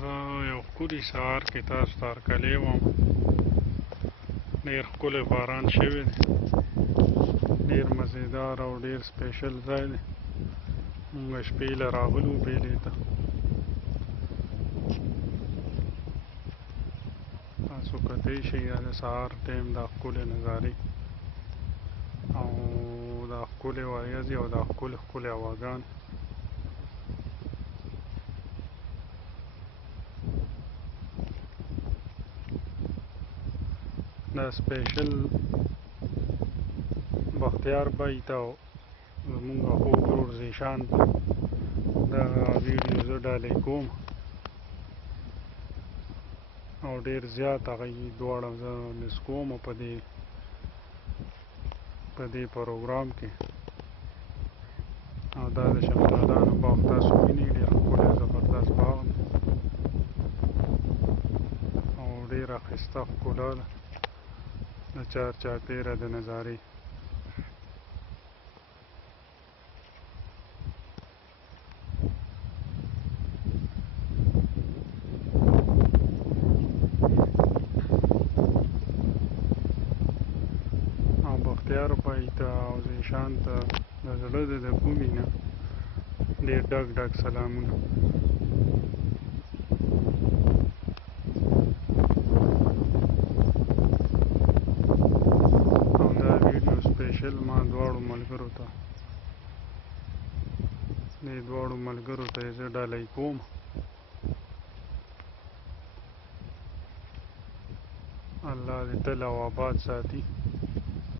زه یو ښکلي سهار کې تاسو ته هرکلی وم. ډېر ښکلی باران شوی دی، ډېر مزېدار او ډېر سپیشل ځای دی. موږ شپې له راغلو بیلې ته. تاسو کتی شئ د سهار ټایم دا ښکلې نظارې او دا ښکلې ورېځې او دا ښکلې هواګانې. دا سپیشل بختیار بای ته او زمونږ خوږ ورور زیشان ته دغه ویډیو زه ډالۍ کوم او ډېر زیات هغوی دواړه زه مس کوم په دې پروګرام کې. او دا د شمشادانو باغ تاسو وینئ، ډېر ښکلی زبردست باغ دی او ډېره ښایسته ښکلا ده د چارچاپېره د نظارې. او بختیار بای ته او زیشان ته د زړه د کومې نه ډېر ډک سلامونه. او دا ویډیو سپیشل ما دواړو ملګرو ته یې زه ډالۍ کوم. الله دې تل او آباد ساتي.